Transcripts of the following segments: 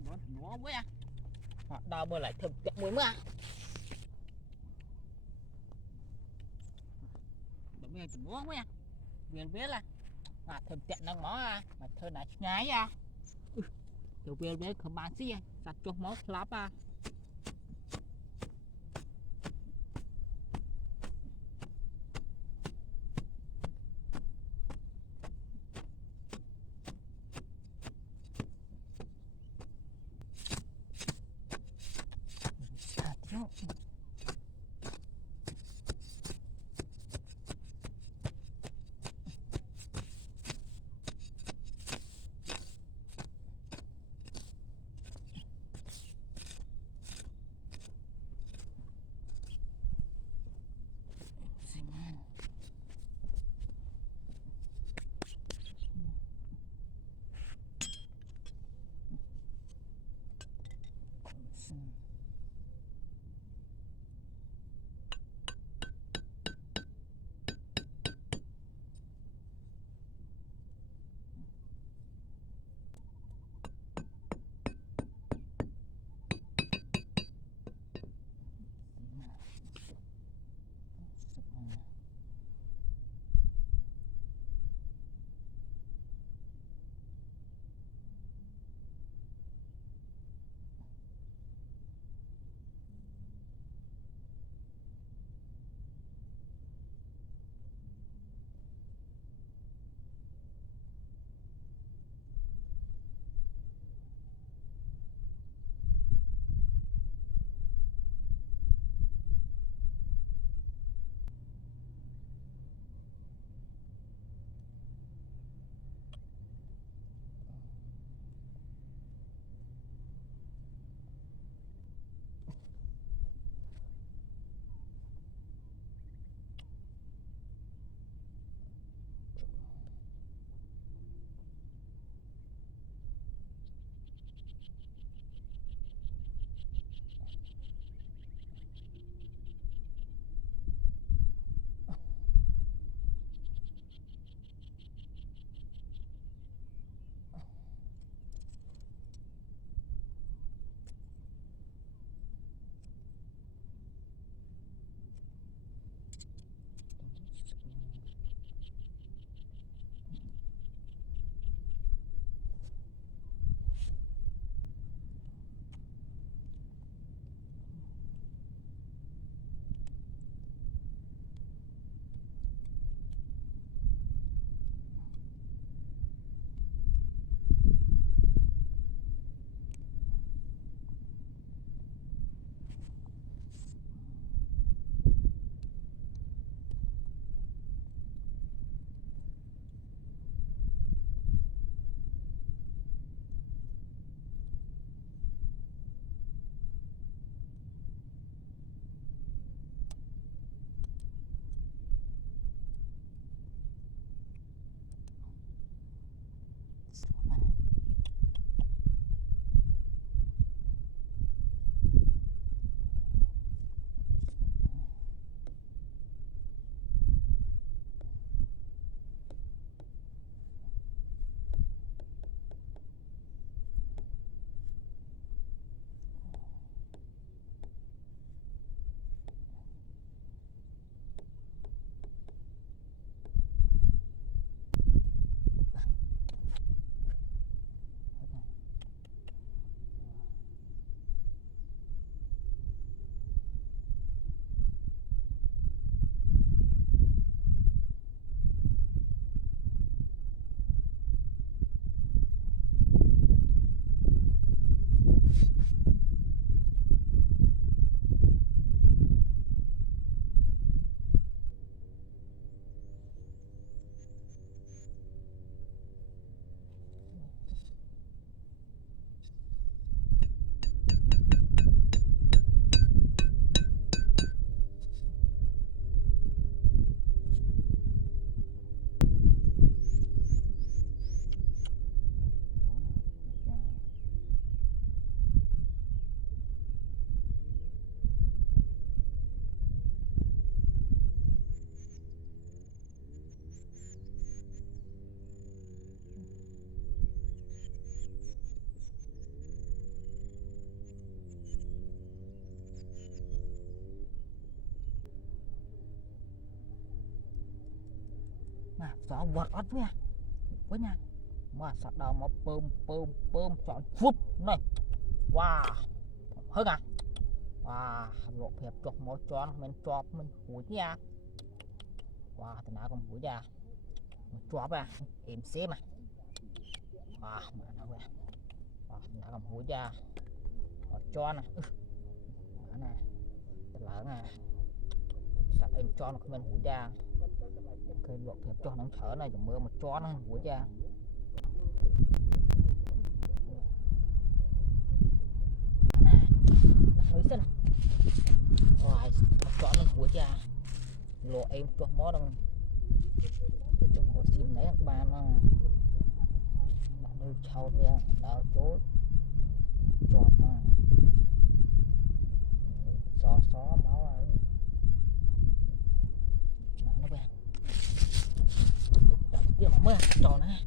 đó nó với à đào bơi lại thực tiện muối mà đừng nghe chừng nó với à viên biết là thực tiện nó mỏ à mà thơ này nhái à từ viên biết không bán xí à sạch cho máu lắm à thiếu gió vọt ớt nha với nha mà sọt đầu mà bơm chọn phúp này wow hơn wow lộ phép chọc máu tròn mình chọc mình hủi nha wow thế nào còn hủi ra mình chọc em xếp mà wow mà nó vậy wow nào còn hủi ra tròn nè lỡ nè sạch em tròn mình hủi ra cái lộ phép cho nó thở này mưa mà tròn nó hủi ra núi xinh rồi chọn nó hủi ra lộ em cho mó đang trong hồ sim đấy các bạn nó nuôi trâu nha đào chỗ chọt mà xó máu ấy nó về chẳng tiếc mà mưa tròn nè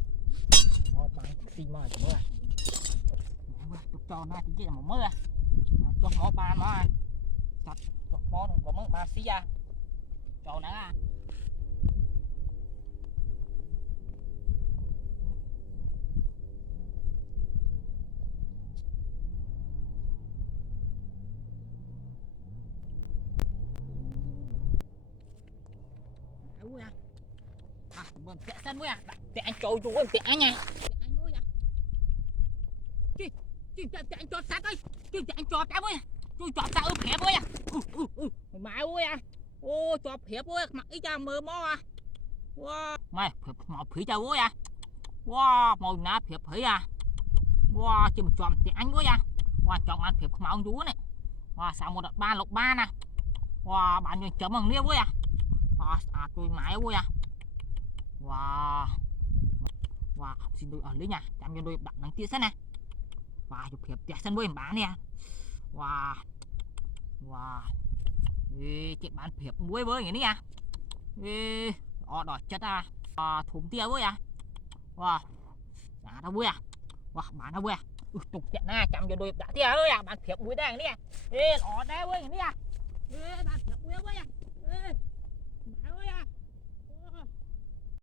nó bằng xi mà mưa tục tròn nè chỉ là một mưa cho mỏ ba mỏ sạch cho mỏ có mớ ba xí ra tròn nè mình tẹt sân với tẹt anh trôi chú ơi tẹt anh nha anh ơi chị tẹt anh cho sát ơi chị tẹt anh cho sát với tôi chọn sao ướp hẹp với mày ơi ô cho hẹp với mặt ý cha mơ mó wow mày màu phỉ cha với wow màu ná hẹp phỉ wow chỉ một chọn tẹt anh với wow chọn ăn hẹp màu chú này wow sao một đợt ba lục ba nè wow bạn nhìn chấm bằng liêu với tôi mãi với wow wow xin đôi ở lưới nhà chạm cho đôi bạn năng tia sân nè và chụp hiệp tẹt sân với bán nè wow wow chị bán hiệp muối với người nha đỏ chất thùng tia với wow nó vui wow bán nó vui tục trận na chạm cho đôi đã tia ơi bán hiệp muối đang nè nó đá với người nha bán hiệp muối với